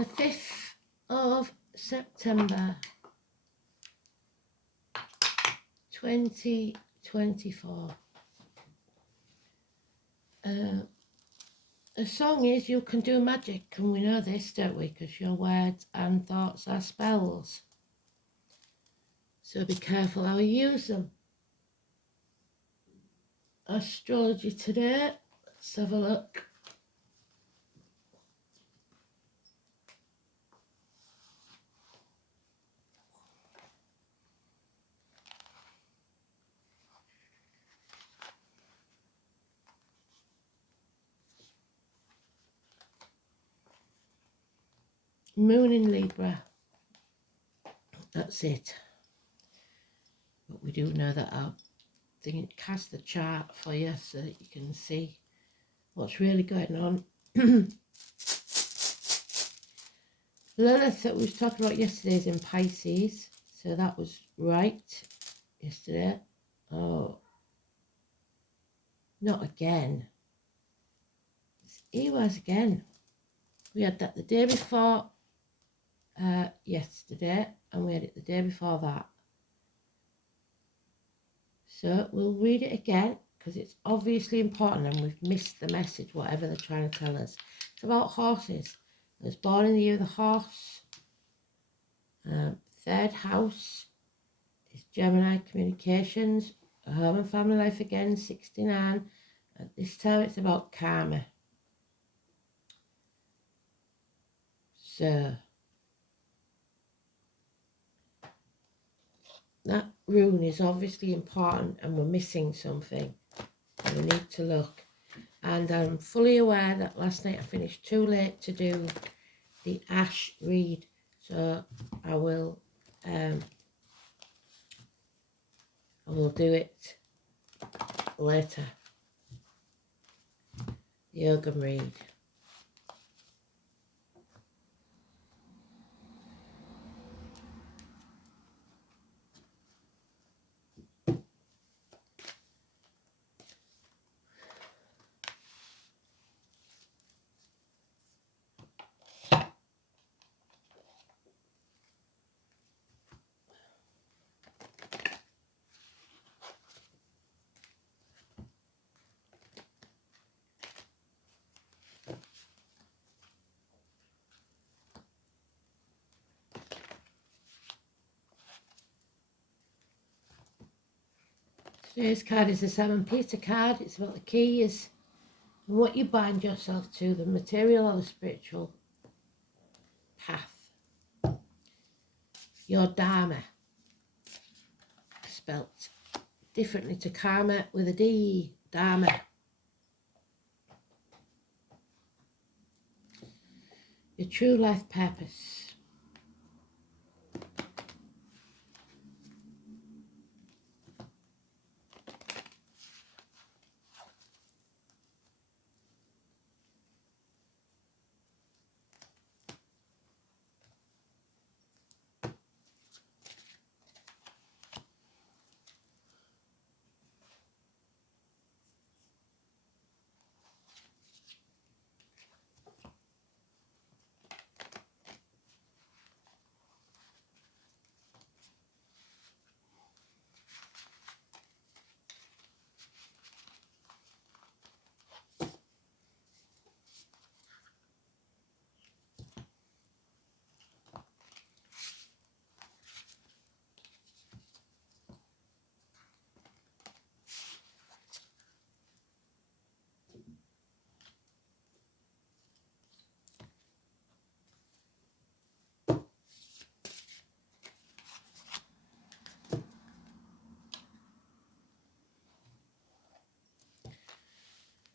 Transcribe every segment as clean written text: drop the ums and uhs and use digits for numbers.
the 5th of September 2024. The song is You Can Do Magic, and we know this, don't we? Because your words and thoughts are spells. So be careful how you use them. Astrology today. Let's have a look. Moon in Libra. That's it. But we do know that I'll cast the chart for you so that you can see what's really going on. Lilith that we was talking about yesterday is in Pisces, so that was right yesterday. Oh, not again. He was again. We had that the day before yesterday, and we had it the day before that. So we'll read it again because it's obviously important and we've missed the message, whatever they're trying to tell us. It's about horses. I was born in the year of the horse. Third house is Gemini communications, home and family life again, 69. At this time it's about karma. So that rune is obviously important and we're missing something. We need to look. And I'm fully aware that last night I finished too late to do the ash read. So I will do it later. The Yogam read. Today's card is the 7 Peter card. It's about the keys and what you bind yourself to, the material or the spiritual path. Your Dharma, spelt differently to karma with a D, Dharma. Your true life purpose.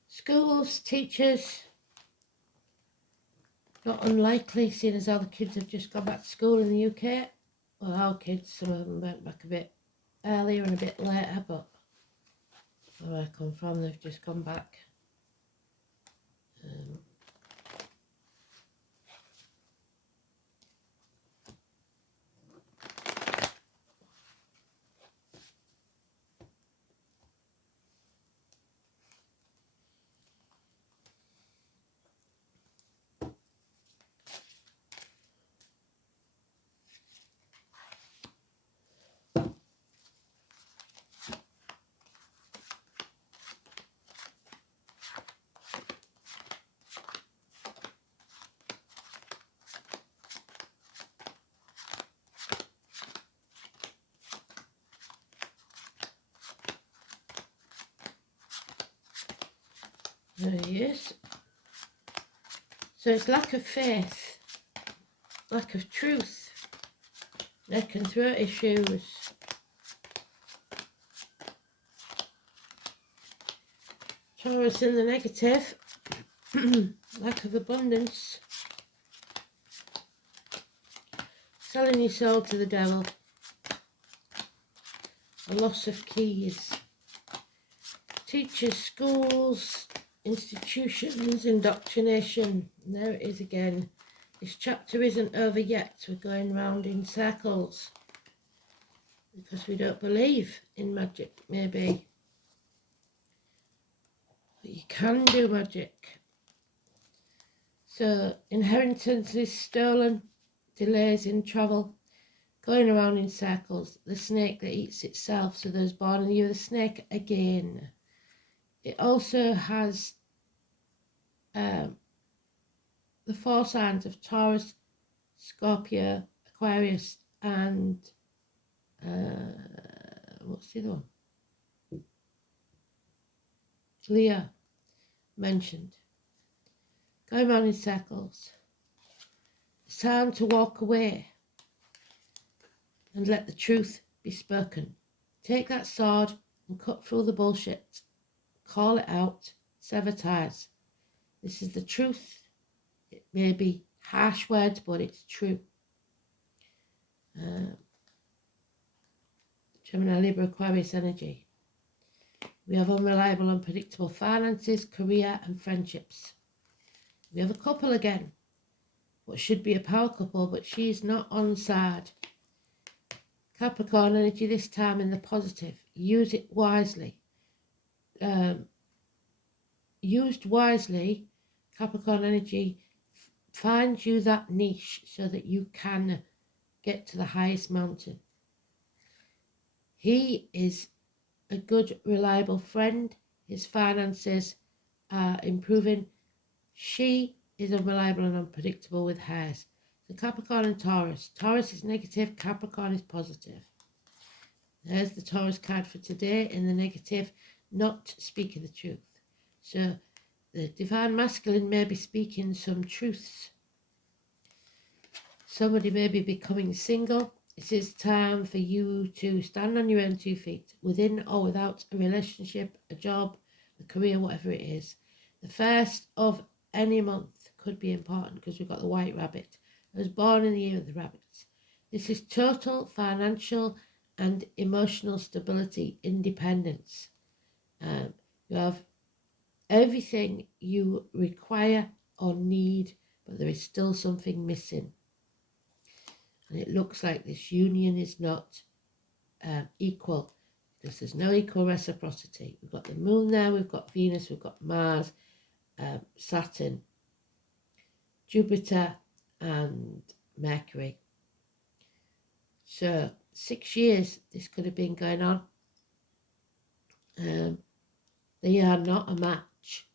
Schools, teachers, not unlikely, seeing as all the kids have just gone back to school in the UK. Well, our kids, some of them went back a bit earlier and a bit later, but where I come from, they've just gone back. There he is. So it's lack of faith, lack of truth, neck and throat issues. Taurus in the negative, lack of abundance, selling your soul to the devil, a loss of keys, teachers, schools, institutions, indoctrination. And there it is again. This chapter isn't over yet. We're going round in circles because we don't believe in magic, maybe. But you can do magic. So inheritance is stolen, delays in travel, going around in circles, the snake that eats itself. So those born in the year of the snake again. It also has the 4 signs of Taurus, Scorpio, Aquarius, and what's the other one? Leo mentioned. Going round in circles. It's time to walk away and let the truth be spoken. Take that sword and cut through the bullshit. Call it out. Sever ties. This is the truth. It may be harsh words, but it's true. Gemini, Libra, Aquarius energy. We have unreliable, unpredictable finances, career and friendships. We have a couple again. What should be a power couple, but she's not on side. Capricorn energy this time in the positive. Use it wisely. Used wisely, Capricorn energy finds you that niche so that you can get to the highest mountain. He is a good, reliable friend. His finances are improving. She is unreliable and unpredictable with hers. So Capricorn and Taurus. Taurus is negative, Capricorn is positive. There's the Taurus card for today in the negative, not speaking the truth. So the divine masculine may be speaking some truths. Somebody may be becoming single. It is time for you to stand on your own 2 feet, within or without a relationship, a job, a career, whatever it is. The first of any month could be important because we've got the white rabbit. I was born in the year of the rabbits. This is total financial and emotional stability, independence. You have everything you require or need, but there is still something missing. And it looks like this union is not equal because there's no equal reciprocity. We've got the moon there, we've got Venus, we've got Mars, Saturn, Jupiter and Mercury. So 6 years this could have been going on. They are not a match.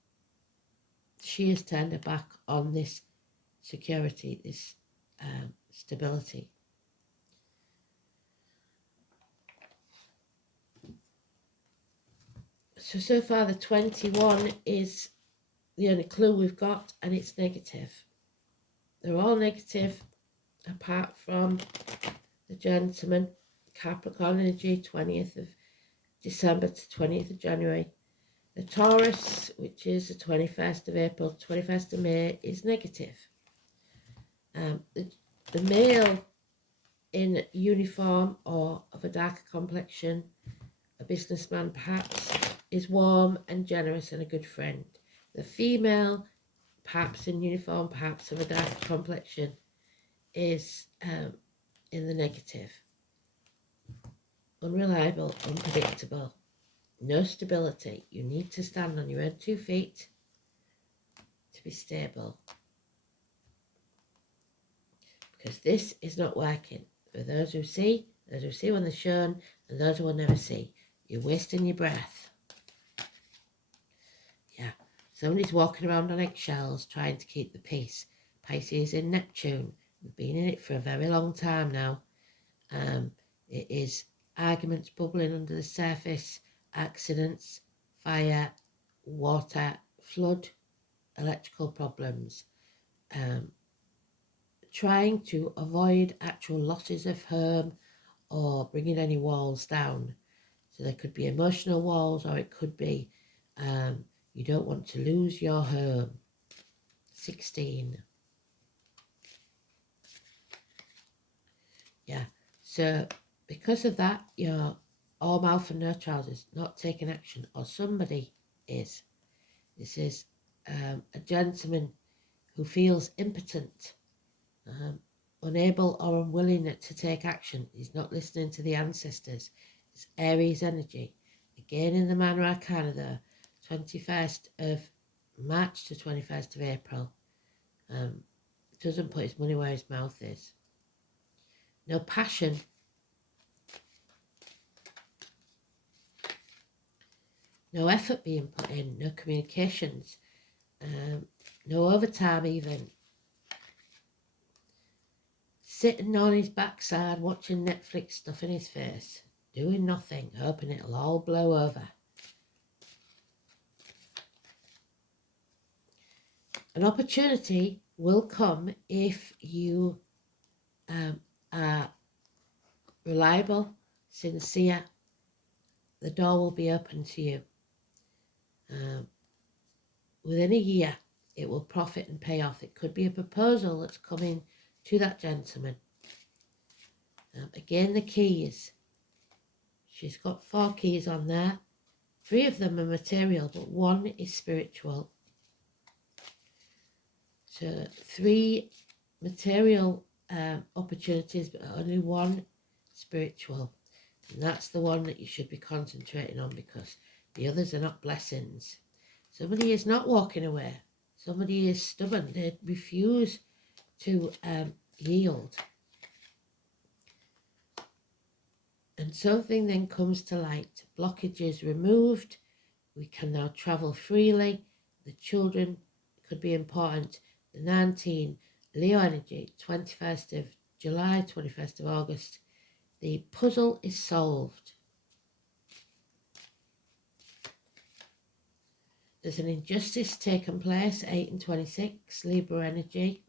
She has turned her back on this security, this stability. So far the 21 is the only clue we've got, and it's negative. They're all negative apart from the gentleman, Capricorn energy, 20th of December to 20th of January. The Taurus, which is the 21st of April, 21st of May, is negative. The male in uniform or of a darker complexion, a businessman perhaps, is warm and generous and a good friend. The female, perhaps in uniform, perhaps of a darker complexion, is in the negative. Unreliable, unpredictable, no stability. You need to stand on your own 2 feet to be stable. Because this is not working. For those who see when they're shown, and those who will never see. You're wasting your breath. Yeah, somebody's walking around on eggshells trying to keep the peace. Pisces in Neptune. We've been in it for a very long time now. It is arguments bubbling under the surface, accidents, fire, water, flood, electrical problems, trying to avoid actual losses of home or bringing any walls down. So there could be emotional walls, or it could be you don't want to lose your home. 16. Yeah, so because of that, you're all mouth and no trousers, not taking action, or somebody is. This is a gentleman who feels impotent, unable or unwilling to take action. He's not listening to the ancestors. It's Aries energy. Again in the Minor Arcana there, 21st of March to 21st of April. Doesn't put his money where his mouth is. No passion. No effort being put in. No communications. No overtime even. Sitting on his backside watching Netflix, stuffing his face. Doing nothing, hoping it'll all blow over. An opportunity will come if you are reliable, sincere. The door will be open to you. Within a year, it will profit and pay off. It could be a proposal that's coming to that gentleman. Again, the keys. She's got 4 keys on there. 3 of them are material, but 1 is spiritual. So 3 material opportunities, but only 1 spiritual. And that's the one that you should be concentrating on, because the others are not blessings. Somebody is not walking away. Somebody is stubborn. They refuse to yield. And something then comes to light. Blockages removed. We can now travel freely. The children could be important. The 19, Leo energy, 21st of July, 21st of August. The puzzle is solved. There's an injustice taking place, 8 and 26, Libra energy.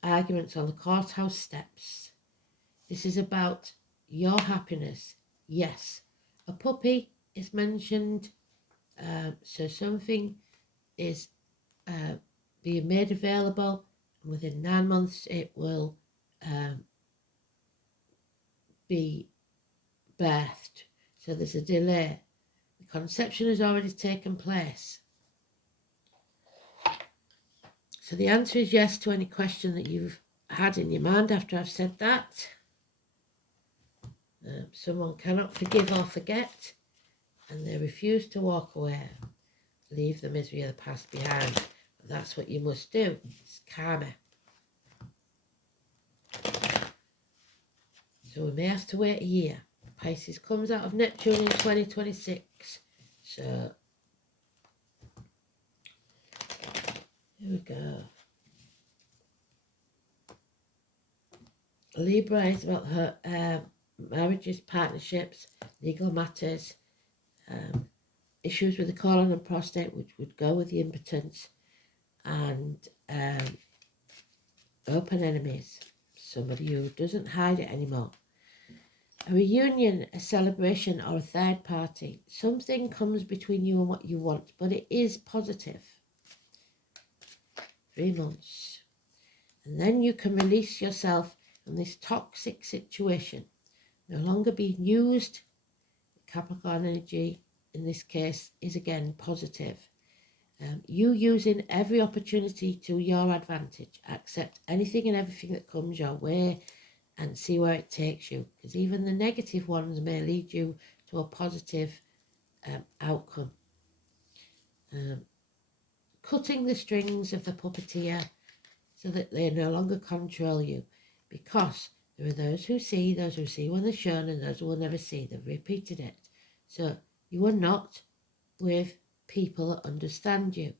Arguments on the courthouse steps. This is about your happiness. Yes, a puppy is mentioned. So something is being made available, and within 9 months it will be birthed. So there's a delay. The conception has already taken place. So the answer is yes to any question that you've had in your mind after I've said that. Someone cannot forgive or forget, and they refuse to walk away. Leave the misery of the past behind. That's what you must do. It's karma. So we may have to wait a year. Pisces comes out of Neptune in 2026. So here we go. Libra is about her marriages, partnerships, legal matters, issues with the colon and prostate, which would go with the impotence, and open enemies. Somebody who doesn't hide it anymore. A reunion, a celebration, or a third party. Something comes between you and what you want, but it is positive. 3 months. And then you can release yourself from this toxic situation. No longer being used. Capricorn energy, in this case, is again positive. You using every opportunity to your advantage. Accept anything and everything that comes your way and see where it takes you. Because even the negative ones may lead you to a positive outcome. Cutting the strings of the puppeteer so that they no longer control you. Because there are those who see when they're shown, and those who will never see. They've repeated it. So you are not with people that understand you.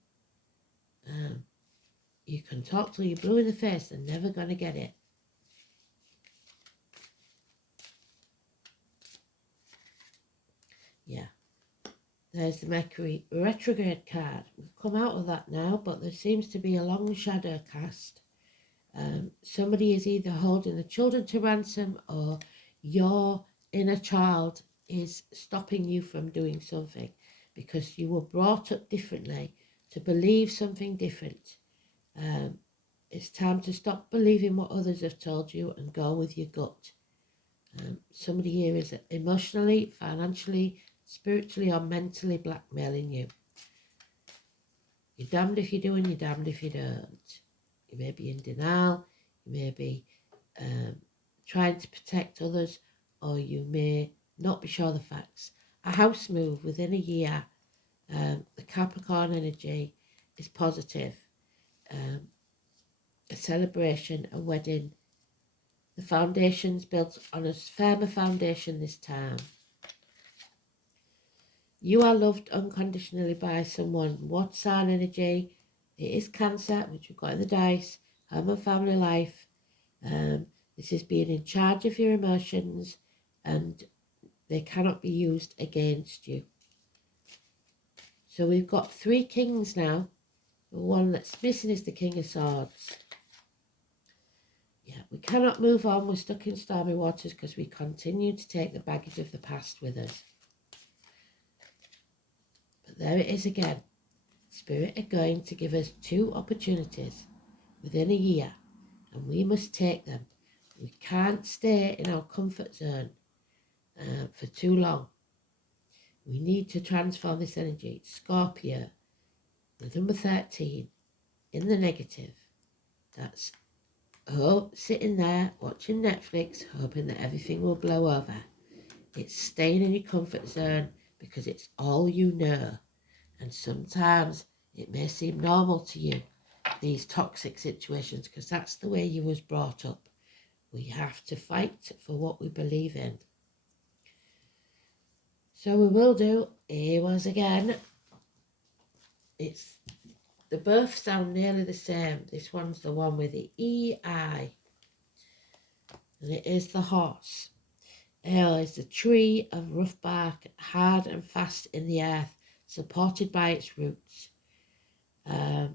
You can talk till you're blue in the face. They're never going to get it. Yeah. There's the Mercury retrograde card. We've come out of that now, but there seems to be a long shadow cast. Somebody is either holding the children to ransom, or your inner child is stopping you from doing something because you were brought up differently to believe something different. It's time to stop believing what others have told you and go with your gut. Somebody here is emotionally, financially, spiritually, or mentally blackmailing you. You're damned if you do and you're damned if you don't. You may be in denial, you may be trying to protect others, or you may not be sure of the facts. A house move within a year, the Capricorn energy is positive. A celebration, a wedding. The foundation's built on a firmer foundation this time. You are loved unconditionally by someone. What sign energy? It is Cancer, which we've got in the dice. Home and family life. This is being in charge of your emotions, and they cannot be used against you. So we've got 3 kings now. The one that's missing is the King of Swords. Yeah, we cannot move on. We're stuck in stormy waters because we continue to take the baggage of the past with us. But there it is again. Spirit are going to give us 2 opportunities within a year, and we must take them. We can't stay in our comfort zone for too long. We need to transform this energy. Scorpio, the number 13, in the negative. That's sitting there watching Netflix, hoping that everything will blow over. It's staying in your comfort zone because it's all you know. And sometimes it may seem normal to you, these toxic situations, because that's the way you was brought up. We have to fight for what we believe in. So we will do. Here was again. It's the both sound nearly the same. This one's the one with the EI. And it is the horse. L is the tree of rough bark, hard and fast in the earth, supported by its roots. The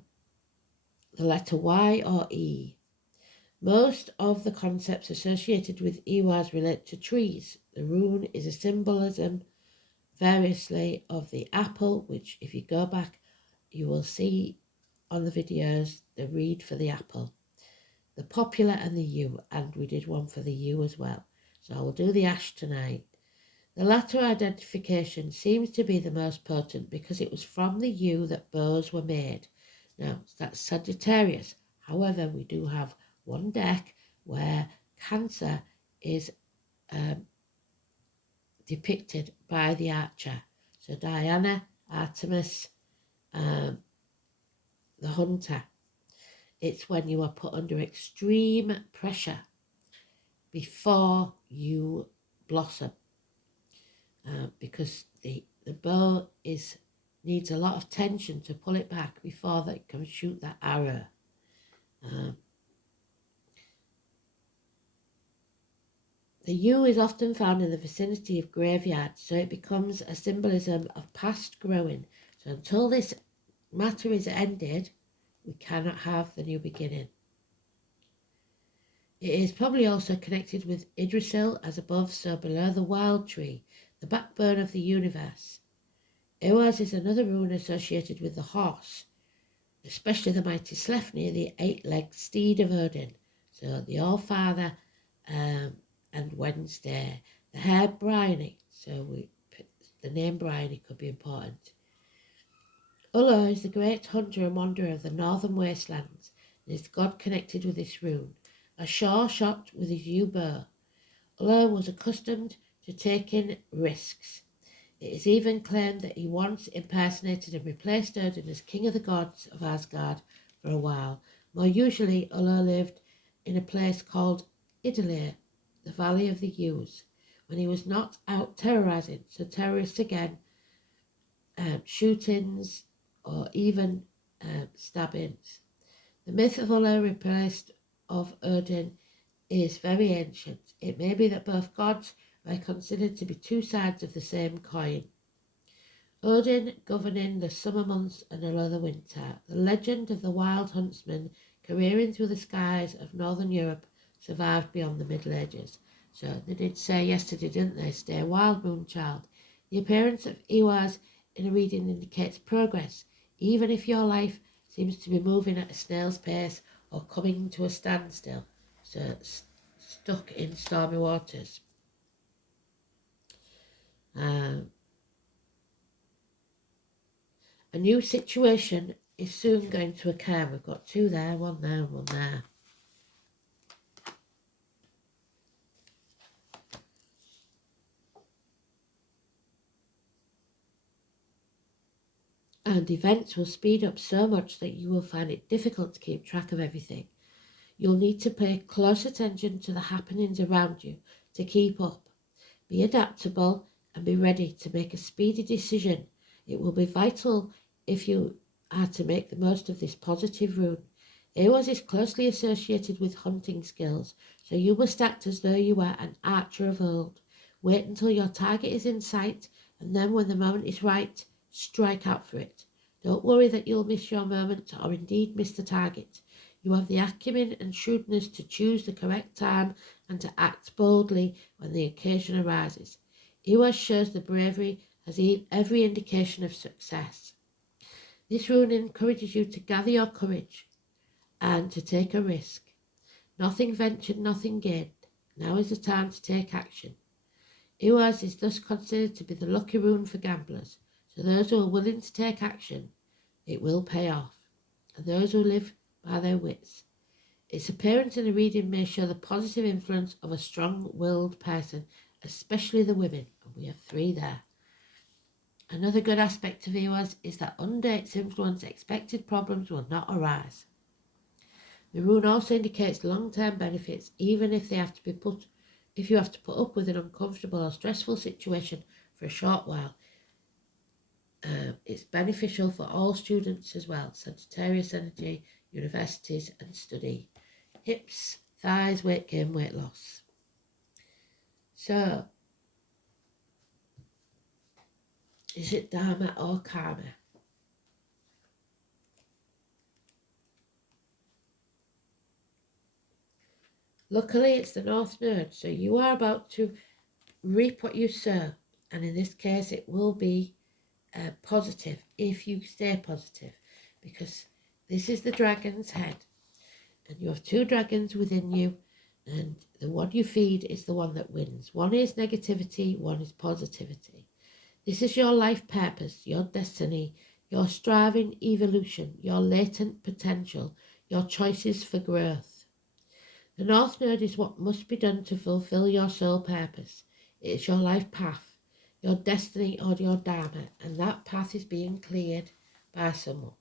letter Y or E. Most of the concepts associated with EYs relate to trees. The rune is a symbolism variously of the apple, which if you go back, you will see on the videos the read for the apple, the popular and the yew, and we did one for the yew as well. So I will do the ash tonight. The latter identification seems to be the most potent because it was from the yew that bows were made. Now, that's Sagittarius. However, we do have one deck where Cancer is depicted by the archer. So Diana, Artemis, the hunter. It's when you are put under extreme pressure before you blossom, because the bow needs a lot of tension to pull it back before they can shoot that arrow. The yew is often found in the vicinity of graveyards, so it becomes a symbolism of past growing. So until this matter is ended, we cannot have the new beginning. It is probably also connected with Yggdrasil, as above, so below, the wild tree, the backbone of the universe. Ewas is another rune associated with the horse, especially the mighty Sleipnir, the 8-legged steed of Odin. So the All-Father and Wednesday. The hare Bryony, so the name Bryony could be important. Ulla is the great hunter and wanderer of the northern wastelands, and is god connected with this rune. A Shaw shot with his yew bow. Ulla was accustomed to taking risks. It is even claimed that he once impersonated and replaced Odin as king of the gods of Asgard for a while. More usually, Ulla lived in a place called Idalir, the Valley of the Yews, when he was not out terrorizing. So terrorists again, shootings or even stabbings. The myth of Ulla replaced of Odin is very ancient. It may be that both gods are considered to be 2 sides of the same coin. Odin governing the summer months and another winter. The legend of the wild huntsman careering through the skies of northern Europe survived beyond the Middle Ages. So they did say yesterday, didn't they? Stay wild, moonchild. The appearance of Iwaz in a reading indicates progress, even if your life seems to be moving at a snail's pace or coming to a standstill. So stuck in stormy waters. A new situation is soon going to occur. We've got two there, one there, one there. And events will speed up so much that you will find it difficult to keep track of everything. You'll need to pay close attention to the happenings around you to keep up. Be adaptable and be ready to make a speedy decision. It will be vital if you are to make the most of this positive rune. Eos is closely associated with hunting skills, so you must act as though you were an archer of old. Wait until your target is in sight, and then when the moment is right, strike out for it. Don't worry that you'll miss your moment or indeed miss the target. You have the acumen and shrewdness to choose the correct time and to act boldly when the occasion arises. Eos shows the bravery as every indication of success. This rune encourages you to gather your courage and to take a risk. Nothing ventured, nothing gained. Now is the time to take action. Eos is thus considered to be the lucky rune for gamblers. So those who are willing to take action, it will pay off. And those who live by their wits. Its appearance in a reading may show the positive influence of a strong-willed person, especially the women. And we have three there. Another good aspect of Eos is that under its influence, expected problems will not arise. The rune also indicates long-term benefits, even if you have to put up with an uncomfortable or stressful situation for a short while. It's beneficial for all students as well. Sagittarius energy, universities and study. Hips, thighs, weight gain, weight loss. So, is it Dharma or Karma? Luckily, it's the North Node, so you are about to reap what you sow. And in this case, it will be positive if you stay positive, because this is the dragon's head. And you have two dragons within you, and the one you feed is the one that wins. One is negativity, one is positivity. This is your life purpose, your destiny, your striving evolution, your latent potential, your choices for growth. The North Node is what must be done to fulfill your soul purpose. It is your life path, your destiny or your dharma, and that path is being cleared by someone.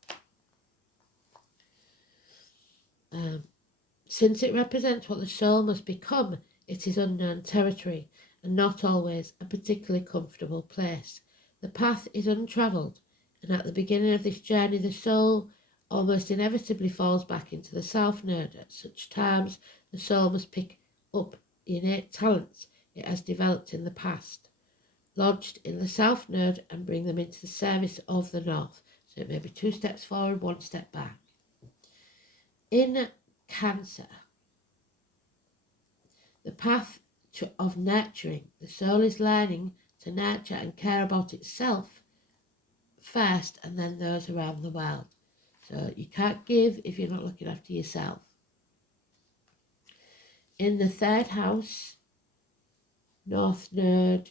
Since it represents what the soul must become, it is unknown territory and not always a particularly comfortable place. The path is untravelled, and at the beginning of this journey the soul almost inevitably falls back into the South Node. At such times the soul must pick up the innate talents it has developed in the past, lodged in the South Node, and bring them into the service of the North. So it may be 2 steps forward, 1 step back. In Cancer, the path of nurturing. The soul is learning to nurture and care about itself first and then those around the world. So you can't give if you're not looking after yourself. In the 3rd house, North Node,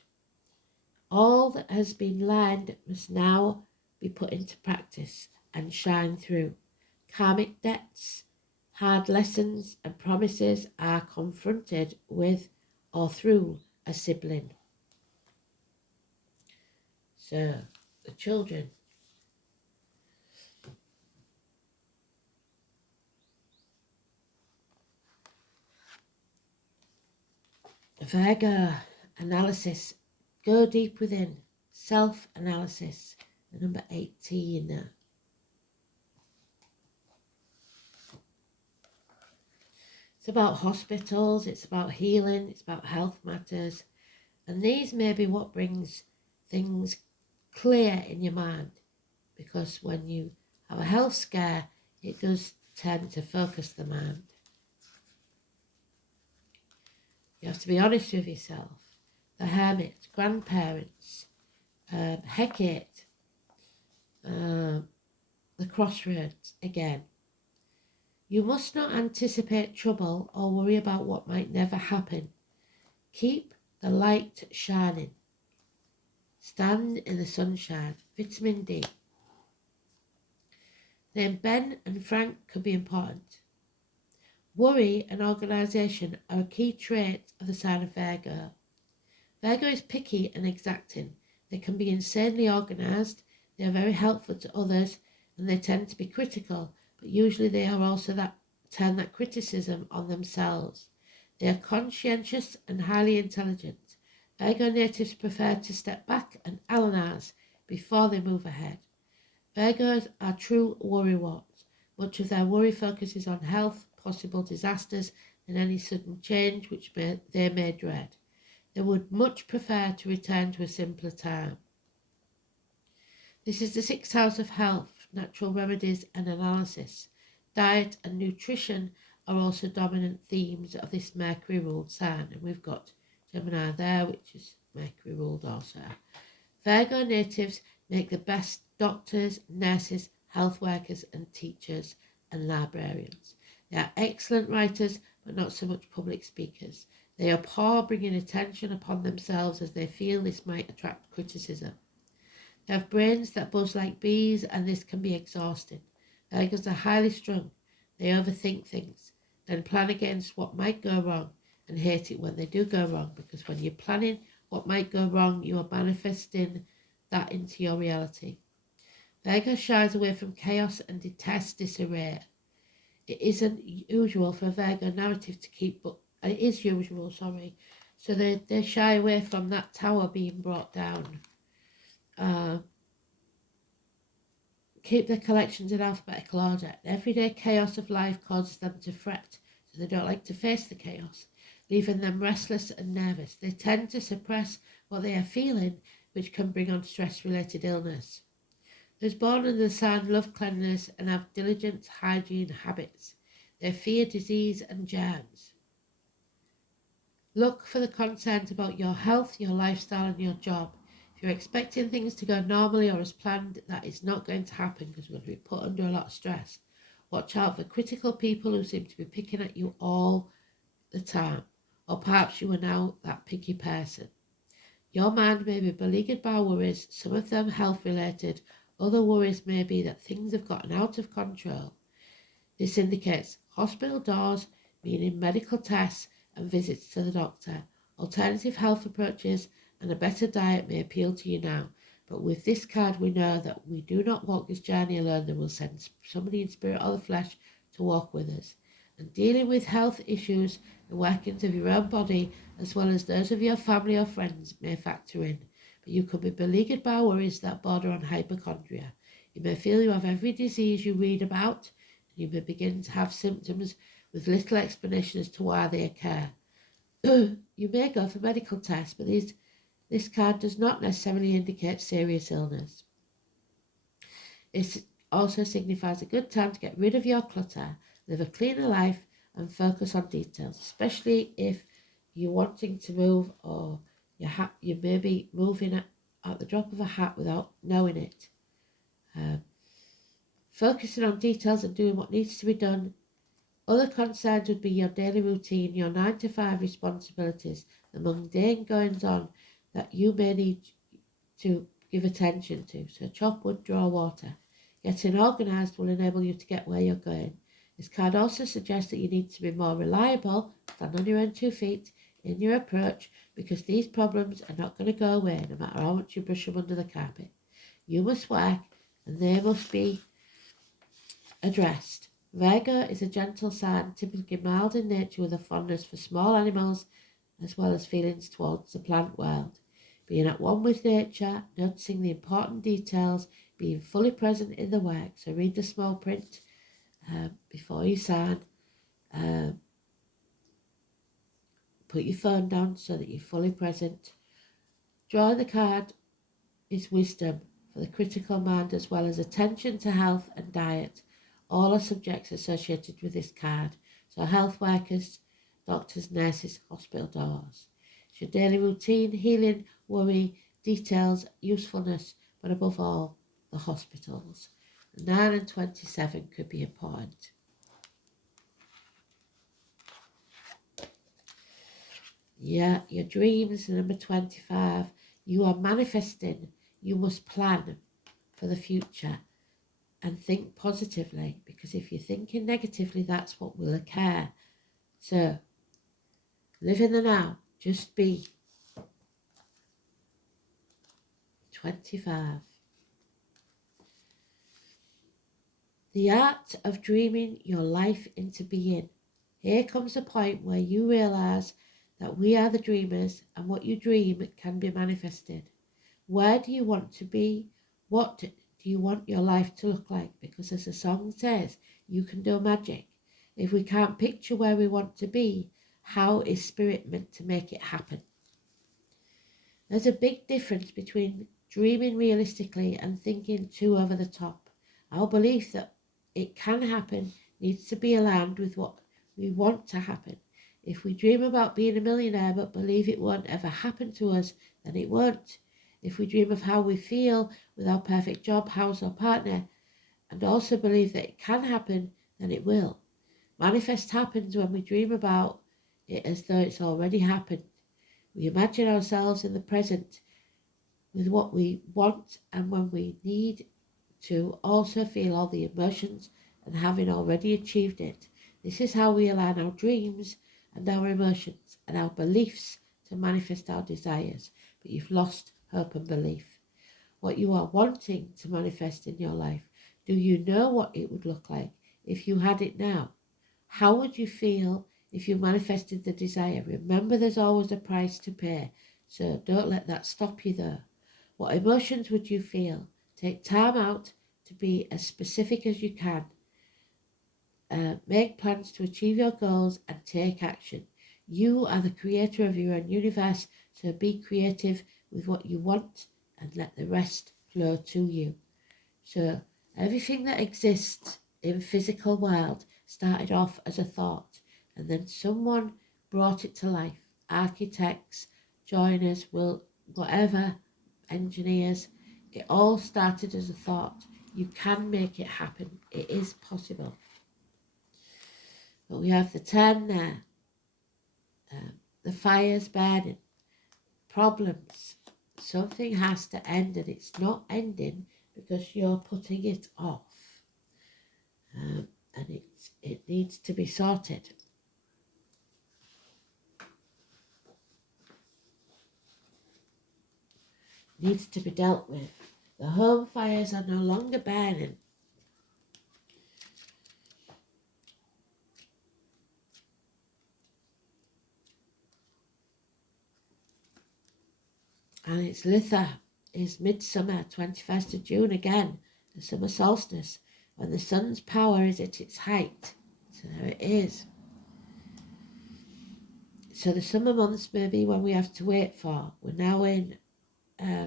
all that has been learned must now be put into practice and shine through. Karmic debts, hard lessons and promises are confronted with or through a sibling. So, the children. Virgo, analysis. Go deep within. Self-analysis. The number 18. It's about hospitals, it's about healing, it's about health matters. And these may be what brings things clear in your mind, because when you have a health scare, it does tend to focus the mind. You have to be honest with yourself. The Hermit, grandparents, Hecate, the Crossroads again. You must not anticipate trouble or worry about what might never happen. Keep the light shining. Stand in the sunshine. Vitamin D. Then Ben and Frank could be important. Worry and organisation are a key trait of the sign of Virgo. Virgo is picky and exacting. They can be insanely organised, they are very helpful to others, and they tend to be critical, but usually they are also turn that criticism on themselves. They are conscientious and highly intelligent. Virgo natives prefer to step back and analyse before they move ahead. Virgos are true worrywarts. Much of their worry focuses on health, possible disasters, and any sudden change which they may dread. They would much prefer to return to a simpler time. This is the sixth house of health, natural remedies and analysis. Diet and nutrition are also dominant themes of this Mercury-ruled sign, and we've got Gemini there, which is Mercury-ruled also. Virgo natives make the best doctors, nurses, health workers and teachers and librarians. They are excellent writers, but not so much public speakers. They abhor bringing attention upon themselves as they feel this might attract criticism. They have brains that buzz like bees, and this can be exhausting. Virgos are highly strung. They overthink things, then plan against what might go wrong and hate it when they do go wrong, because when you're planning what might go wrong, you are manifesting that into your reality. Virgo shies away from chaos and detests disarray. It isn't usual for a Virgo narrative to keep, but it is usual, so they shy away from that tower being brought down. Keep their collections in alphabetical order. Everyday chaos of life causes them to fret, so they don't like to face the chaos, leaving them restless and nervous. They tend to suppress what they are feeling, which can bring on stress-related illness. Those born under the sign love cleanliness and have diligent hygiene habits. They fear disease and germs. Look for the concerns about your health, your lifestyle and your job. If you're expecting things to go normally or as planned, that is not going to happen because we're going to be put under a lot of stress. Watch out for critical people who seem to be picking at you all the time, or perhaps you are now that picky person. Your mind may be beleaguered by worries, some of them health related, other worries may be that things have gotten out of control. This indicates hospital doors, meaning medical tests and visits to the doctor. Alternative health approaches and a better diet may appeal to you now, but with this card we know that we do not walk this journey alone. That will send somebody in spirit or the flesh to walk with us. And dealing with health issues, the workings of your own body as well as those of your family or friends may factor in, but you could be beleaguered by worries that border on hypochondria. You may feel you have every disease you read about, and you may begin to have symptoms with little explanation as to why they occur. You may go for medical tests, but this card does not necessarily indicate serious illness. It also signifies a good time to get rid of your clutter, live a cleaner life and focus on details, especially if you're wanting to move or you may be moving at the drop of a hat without knowing it. Focusing on details and doing what needs to be done. Other concerns would be your daily routine, your 9 to 5 responsibilities, the mundane goings on that you may need to give attention to. So chop wood, draw water. Getting organised will enable you to get where you're going. This card also suggests that you need to be more reliable, stand on your own 2 feet in your approach, because these problems are not going to go away no matter how much you brush them under the carpet. You must work and they must be addressed. Virgo is a gentle sign, typically mild in nature with a fondness for small animals as well as feelings towards the plant world. Being at one with nature, noticing the important details, being fully present in the work. So read the small print before you sign. Put your phone down so that you're fully present. Draw the card is wisdom for the critical mind, as well as attention to health and diet. All are subjects associated with this card. So health workers, doctors, nurses, hospital doors. It's your daily routine, healing, worry, details, usefulness, but above all, the hospitals. 9 and 27 could be important. Yeah, your dreams, number 25. You are manifesting. You must plan for the future and think positively, because if you're thinking negatively, that's what will occur. So live in the now. Just be. 25. The art of dreaming your life into being. Here comes a point where you realise that we are the dreamers, and what you dream can be manifested. Where do you want to be? What do you want your life to look like? Because as the song says, you can do magic. If we can't picture where we want to be, how is spirit meant to make it happen? There's a big difference between dreaming realistically and thinking too over the top. Our belief that it can happen needs to be aligned with what we want to happen. If we dream about being a millionaire but believe it won't ever happen to us, then it won't. If we dream of how we feel with our perfect job, house or partner, and also believe that it can happen, then it will. Manifest happens when we dream about it as though it's already happened. We imagine ourselves in the present with what we want, and when we need to also feel all the emotions and having already achieved it. This is how we align our dreams and our emotions and our beliefs to manifest our desires. But you've lost hope and belief. What you are wanting to manifest in your life, do you know what it would look like if you had it now? How would you feel if you manifested the desire? Remember, there's always a price to pay, so don't let that stop you there. What emotions would you feel? Take time out to be as specific as you can. Make plans to achieve your goals and take action. You are the creator of your own universe, so be creative with what you want and let the rest flow to you. So everything that exists in physical world started off as a thought, and then someone brought it to life. Architects, joiners, whatever, engineers, it all started as a thought. You can make it happen. It is possible. But we have the 10 there. The fire's burning. Problems. Something has to end, and it's not ending because you're putting it off. And it needs to be sorted. Needs to be dealt with. The home fires are no longer burning. And it's Litha is midsummer, 21st of June again, the summer solstice, when the sun's power is at its height. So there it is. So the summer months may be when we have to wait for. We're now in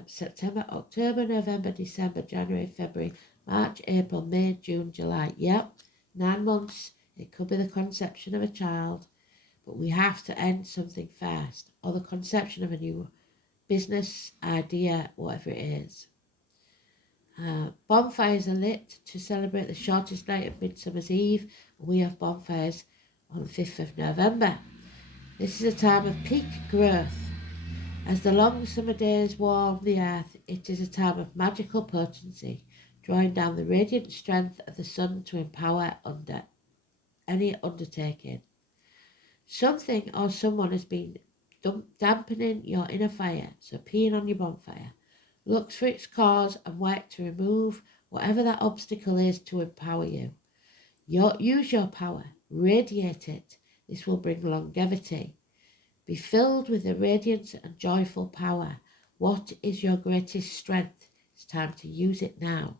September, October, November, December, January, February, March, April, May, June, July. Yep, 9 months. It could be the conception of a child, but we have to end something first, or the conception of a new business idea, whatever it is. Bonfires are lit to celebrate the shortest night of Midsummer's Eve. We have bonfires on the 5th of November. This is a time of peak growth. As the long summer days warm the earth, it is a time of magical potency, drawing down the radiant strength of the sun to empower under any undertaking. Something or someone has been dampening your inner fire, so peeing on your bonfire. Look for its cause and work to remove whatever that obstacle is to empower you. Use your power, radiate it. This will bring longevity. Be filled with the radiance and joyful power. What is your greatest strength? It's time to use it now.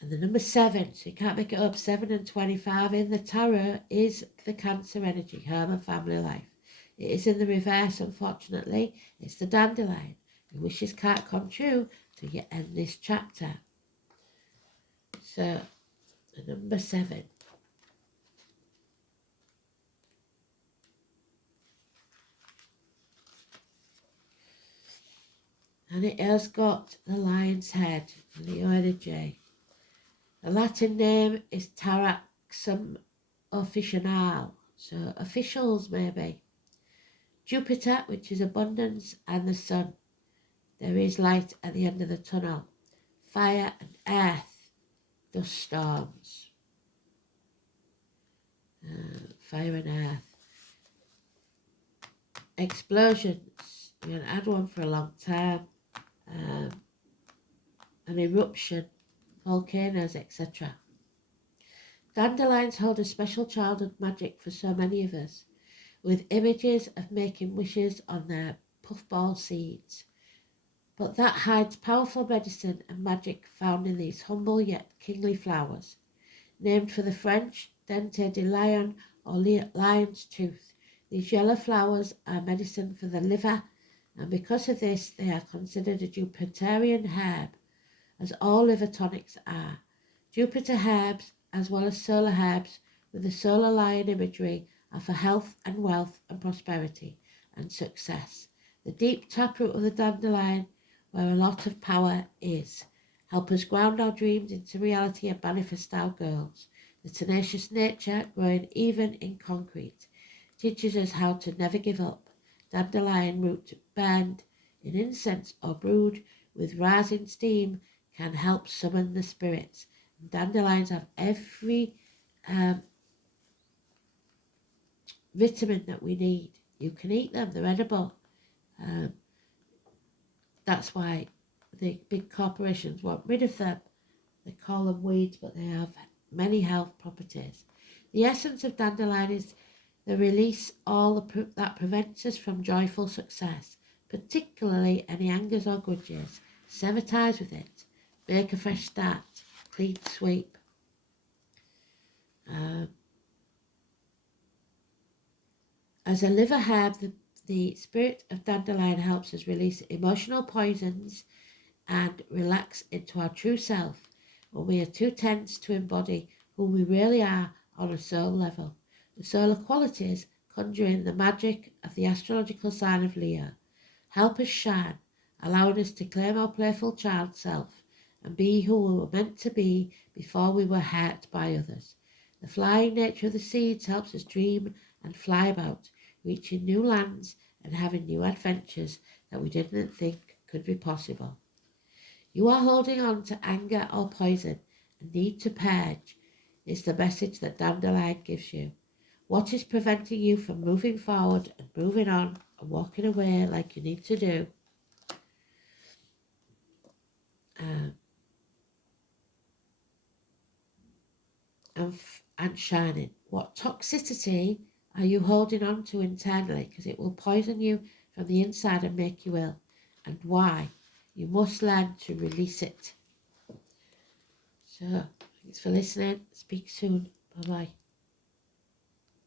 And the number 7, so you can't make it up, 7 and 25 in the tarot is the Cancer energy, home and family life. It is in the reverse, unfortunately. It's the dandelion. Your wishes can't come true till you end this chapter. So, number 7. And it has got the lion's head, Leo energy. The Latin name is Taraxum officinale, so officials maybe. Jupiter, which is abundance, and the sun. There is light at the end of the tunnel. Fire and earth, dust storms. Fire and earth. Explosions. We haven't had one for a long time. An eruption, volcanoes, etc. Dandelions hold a special childhood magic for so many of us, with images of making wishes on their puffball seeds. But that hides powerful medicine and magic found in these humble yet kingly flowers. Named for the French dente de lion or lion's tooth, these yellow flowers are medicine for the liver, and because of this they are considered a Jupiterian herb, as all liver tonics are. Jupiter herbs, as well as solar herbs with the solar lion imagery, are for health and wealth and prosperity and success. The deep taproot of the dandelion, where a lot of power is, help us ground our dreams into reality and manifest our goals. The tenacious nature, growing even in concrete, teaches us how to never give up. Dandelion root burned in incense or brewed with rising steam can help summon the spirits. Dandelions have every vitamin that we need. You can eat them, they're edible. That's why the big corporations want rid of them. They call them weeds, but they have many health properties. The essence of dandelion is the release that prevents us from joyful success, particularly any angers or grudges. Sever ties with it. Make a fresh start. Clean sweep. As a liver herb, the spirit of dandelion helps us release emotional poisons and relax into our true self when we are too tense to embody who we really are on a soul level. The solar qualities conjuring the magic of the astrological sign of Leo help us shine, allowing us to claim our playful child self and be who we were meant to be before we were hurt by others. The flying nature of the seeds helps us dream and fly about, reaching new lands and having new adventures that we didn't think could be possible. You are holding on to anger or poison and need to purge, is the message that dandelion gives you. What is preventing you from moving forward and moving on and walking away like you need to do? And shining. What toxicity are you holding on to internally? Because it will poison you from the inside and make you ill. And why? You must learn to release it. So, thanks for listening. Speak soon. Bye-bye.